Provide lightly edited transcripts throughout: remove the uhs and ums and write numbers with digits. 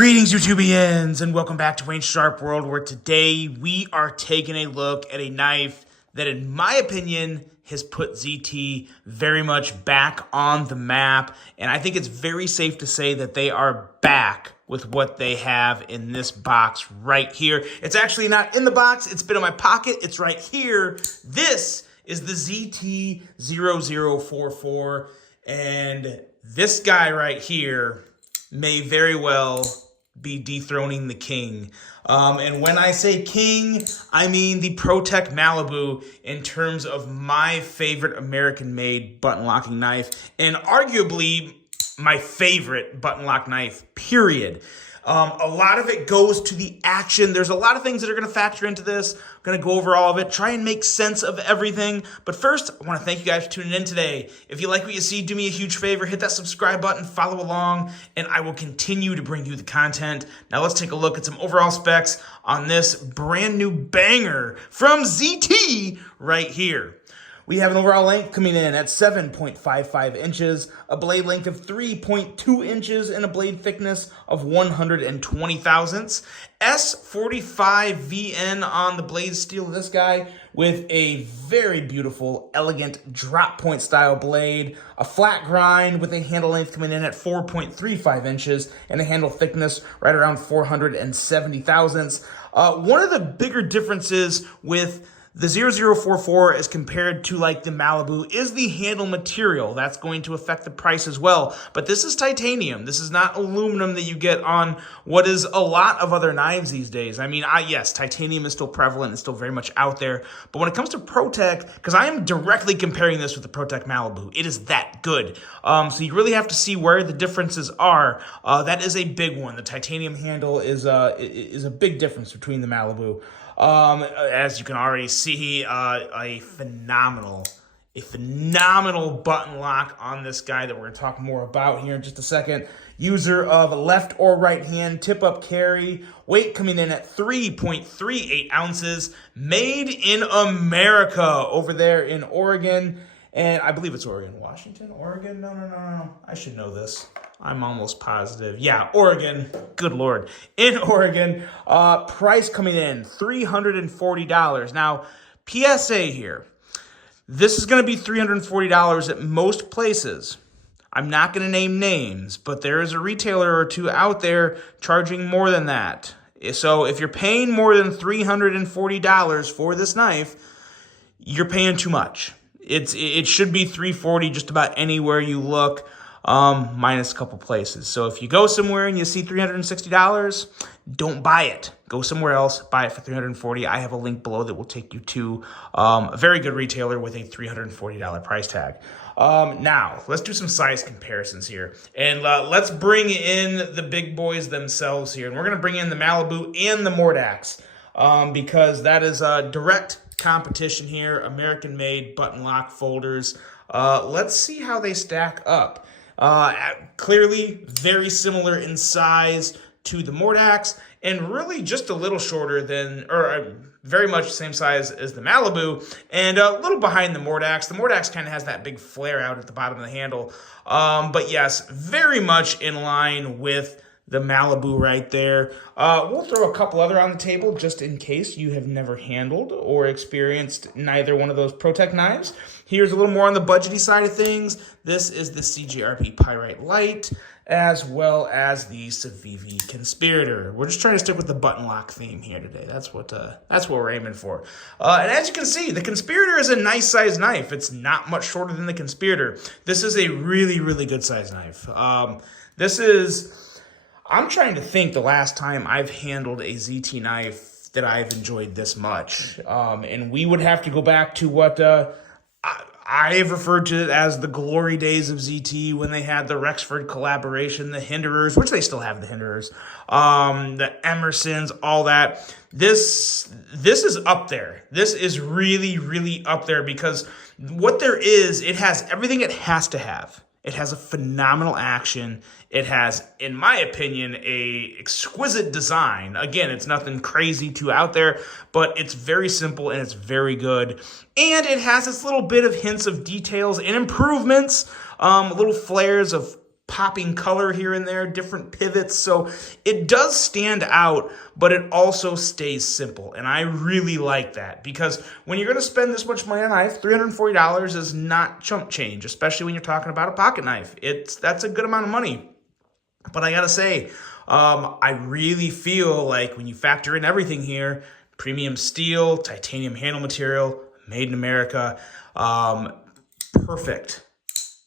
Greetings, YouTubians, and welcome back to Wayne Sharp World, where today we are taking a look at a knife that, in my opinion, has put ZT very much back on the map, and I think it's very safe to say that they are back with what they have in this box right here. It's actually not in the box, it's been in my pocket, it's right here. This is the ZT0044, and this guy right here may very well be dethroning the king. And when I say king, I mean the ProTech Malibu in terms of my favorite American-made button-locking knife, and arguably my favorite button-lock knife, period. A lot of it goes to the action. There's a lot of things that are going to factor into this. I'm going to go over all of it, try and make sense of everything. But first, I want to thank you guys for tuning in today. If you like what you see, do me a huge favor. Hit that subscribe button, follow along, and I will continue to bring you the content. Now let's take a look at some overall specs on this brand new banger from ZT right here. We have an overall length coming in at 7.55 inches, a blade length of 3.2 inches, and a blade thickness of 120 thousandths. S45VN on the blade steel of this guy, with a very beautiful, elegant drop point style blade, a flat grind with a handle length coming in at 4.35 inches, and a handle thickness right around 470 thousandths. One of the bigger differences with the 0044 as compared to like the Malibu is the handle material. That's going to affect the price as well. But this is titanium. This is not aluminum that you get on what is a lot of other knives these days. I mean, yes, titanium is still prevalent. It's still very much out there. But when it comes to ProTech, because I am directly comparing this with the ProTech Malibu, it is that good. So you really have to see where the differences are. That is a big one. The titanium handle is a big difference between the Malibu. As you can already see, a phenomenal button lock on this guy that we're going to talk more about here in just a second. User of left or right hand tip-up carry. Weight coming in at 3.38 ounces. Made in America over there in Oregon. And I believe it's Oregon. Washington? Oregon? No. I should know this. I'm almost positive. Yeah, Oregon. Good Lord. In Oregon. Price coming in, $340. Now, PSA here. This is going to be $340 at most places. I'm not going to name names, but there is a retailer or two out there charging more than that. So if you're paying more than $340 for this knife, you're paying too much. It should be $340 just about anywhere you look, minus a couple places. So if you go somewhere and you see $360, don't buy it. Go somewhere else, buy it for $340. I have a link below that will take you to a very good retailer with a $340 price tag. Now, let's do some size comparisons here. And let's bring in the big boys themselves here. And we're going to bring in the Malibu and the Mordax because that is a direct competition here. American-made button lock folders. Let's see how they stack up. Clearly very similar in size to the Mordax, and really just a little shorter than, or very much the same size as the Malibu, and a little behind the Mordax. The Mordax kind of has that big flare out at the bottom of the handle. But yes, very much in line with the Malibu right there. We'll throw a couple other on the table just in case you have never handled or experienced neither one of those ProTech knives. Here's a little more on the budgety side of things. This is the CGRP Pyrite Light, as well as the Civivi Conspirator. We're just trying to stick with the button lock theme here today. That's what we're aiming for. And as you can see, the Conspirator is a nice size knife. It's not much shorter than the Conspirator. This is a really, really good size knife. I'm trying to think the last time I've handled a ZT knife that I've enjoyed this much. And we would have to go back to what I have referred to it as the glory days of ZT, when they had the Rexford collaboration, the Hinderers, which they still have the Hinderers, the Emersons, all that. This is up there. This is really, really up there because what there is, it has everything it has to have. It has a phenomenal action. It has, in my opinion, a exquisite design. Again, it's nothing crazy too out there, but it's very simple and it's very good. And it has this little bit of hints of details and improvements, little flares of popping color here and there, different pivots. So it does stand out, but it also stays simple. And I really like that, because when you're going to spend this much money on a knife, $340 is not chump change, especially when you're talking about a pocket knife. That's a good amount of money. But I got to say, I really feel like when you factor in everything here, premium steel, titanium handle material, made in America,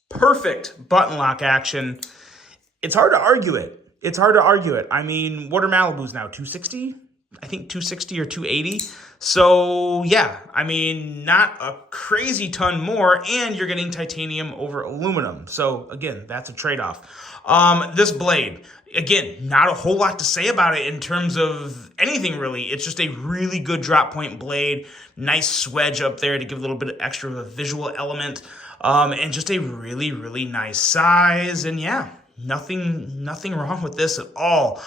perfect button lock action. It's hard to argue it. I mean, what are Malibus now? 260? I think 260 or 280. So yeah, I mean, not a crazy ton more, and you're getting titanium over aluminum. So again, that's a trade-off. This blade, again, not a whole lot to say about it in terms of anything really. It's just a really good drop point blade, nice swedge up there to give a little bit of extra of a visual element, and just a really, really nice size. And yeah, nothing wrong with this at all.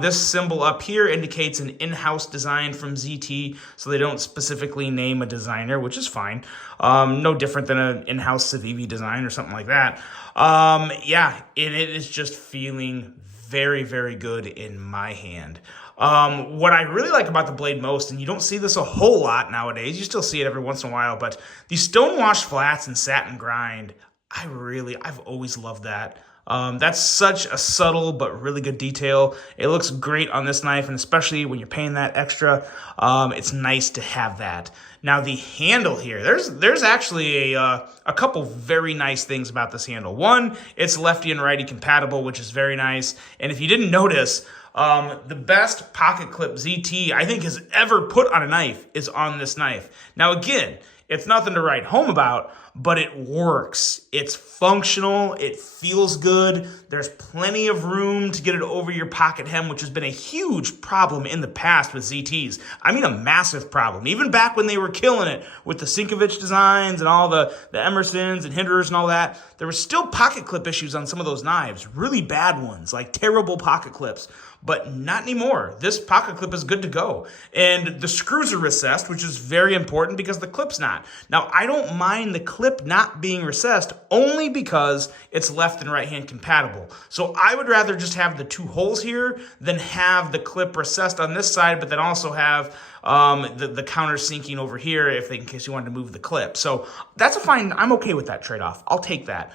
This symbol up here indicates an in-house design from ZT, so they don't specifically name a designer, which is fine. No different than an in-house Civivi design or something like that. Yeah, it is just feeling very, very good in my hand. What I really like about the blade most, and you don't see this a whole lot nowadays, you still see it every once in a while, but the stonewashed flats and satin grind, I've always loved that. That's such a subtle but really good detail. It looks great on this knife, and especially when you're paying that extra, it's nice to have that. Now the handle here, there's actually a couple very nice things about this handle. One, it's lefty and righty compatible, which is very nice. And if you didn't notice, the best pocket clip ZT I think has ever put on a knife is on this knife. Now again, it's nothing to write home about, but it works. It's functional. It feels good. There's plenty of room to get it over your pocket hem, which has been a huge problem in the past with ZTs. I mean, a massive problem. Even back when they were killing it with the Sinkovich designs and all the Emersons and Hinderers and all that, there were still pocket clip issues on some of those knives. Really bad ones, like terrible pocket clips. But not anymore. This pocket clip is good to go. And the screws are recessed, which is very important because the clip's not. Now, I don't mind the clip not being recessed only because it's left and right hand compatible. So I would rather just have the two holes here than have the clip recessed on this side, but then also have the countersinking over here in case you wanted to move the clip. So that's I'm okay with that trade-off. I'll take that.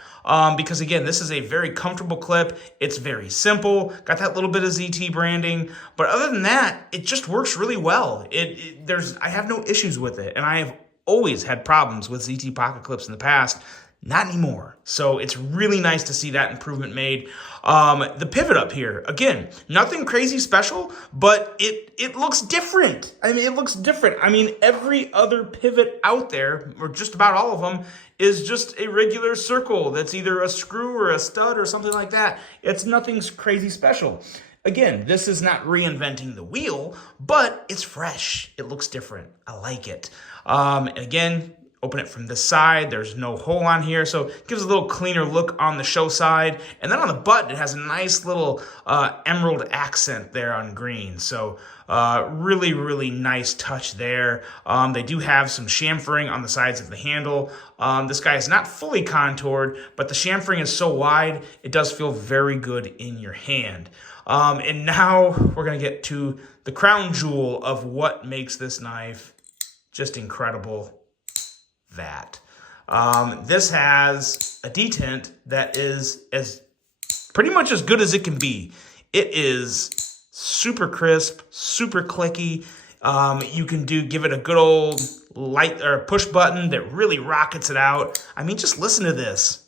Because again, this is a very comfortable clip. It's very simple. Got that little bit of ZT branding. But other than that, it just works really well. I have no issues with it. And I have always had problems with ZT pocket clips in the past. Not anymore. So it's really nice to see that improvement made. The pivot up here, again, nothing crazy special, but it looks different. I mean, it looks different. I mean, every other pivot out there, or just about all of them, is just a regular circle that's either a screw or a stud or something like that. It's nothing crazy special. Again, this is not reinventing the wheel, but it's fresh. It looks different. I like it. Again, open it from this side. There's no hole on here, so it gives a little cleaner look on the show side. And then on the butt, it has a nice little emerald accent there on green. So really, really nice touch there. They do have some chamfering on the sides of the handle. This guy is not fully contoured, but the chamfering is so wide, it does feel very good in your hand. And now we're going to get to the crown jewel of what makes this knife just incredible. This has a detent that is pretty much as good as it can be. It is super crisp, super clicky. You can give it a good old light or push button that really rockets it out. I mean, just listen to this.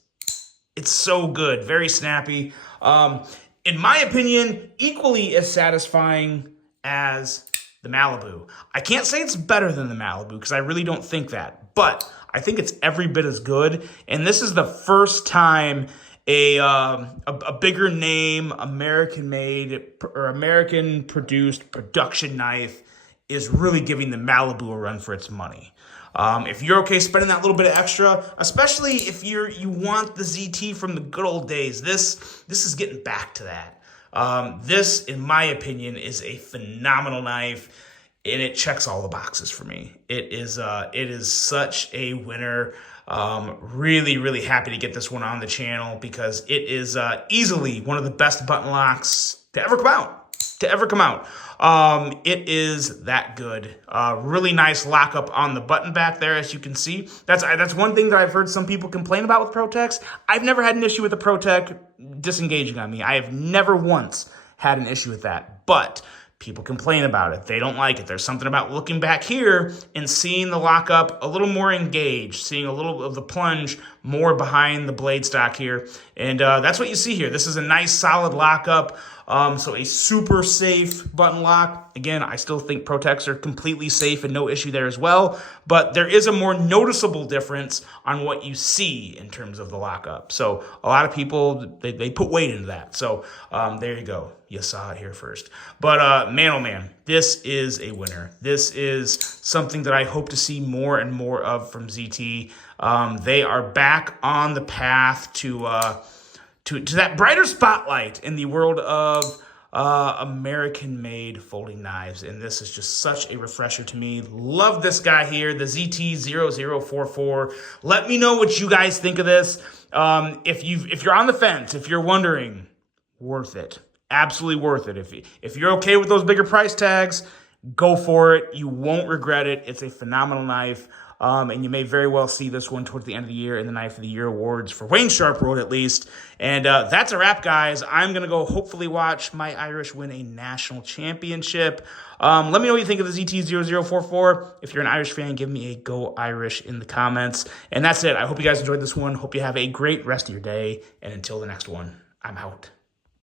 It's so good, very snappy. In my opinion, equally as satisfying as the Malibu. I can't say it's better than the Malibu because I really don't think that, but I think it's every bit as good. And this is the first time a bigger name, American-made or American-produced production knife is really giving the Malibu a run for its money. If you're okay spending that little bit of extra, especially if you want the ZT from the good old days, this is getting back to that. This, in my opinion, is a phenomenal knife, and it checks all the boxes for me. It is such a winner. Really, really happy to get this one on the channel because it is easily one of the best button locks to ever come out. It is that good. Really nice lockup on the button back there, as you can see. That's one thing that I've heard some people complain about with ProTechs. I've never had an issue with the ProTech disengaging on me. I have never once had an issue with that, but people complain about it. They don't like it. There's something about looking back here and seeing the lockup a little more engaged, seeing a little of the plunge more behind the blade stock here. And that's what you see here. This is a nice solid lockup. So a super safe button lock. Again, I still think ProTechs are completely safe and no issue there as well. But there is a more noticeable difference on what you see in terms of the lockup. So a lot of people, they put weight into that. So there you go. You saw it here first. But man, oh man, this is a winner. This is something that I hope to see more and more of from ZT. They are back on the path to that brighter spotlight in the world of American-made folding knives. And this is just such a refresher to me. Love this guy here, the ZT0044. Let me know what you guys think of this. If you're on the fence, if you're wondering, worth it. Absolutely worth it. If you're okay with those bigger price tags, go for it. You won't regret it. It's a phenomenal knife. And you may very well see this one towards the end of the year in the Knife of the Year awards for Wayne Sharp Road at least. And that's a wrap, guys. I'm going to go hopefully watch my Irish win a national championship. Let me know what you think of the ZT0044. If you're an Irish fan, give me a Go Irish in the comments. And that's it. I hope you guys enjoyed this one. Hope you have a great rest of your day. And until the next one, I'm out.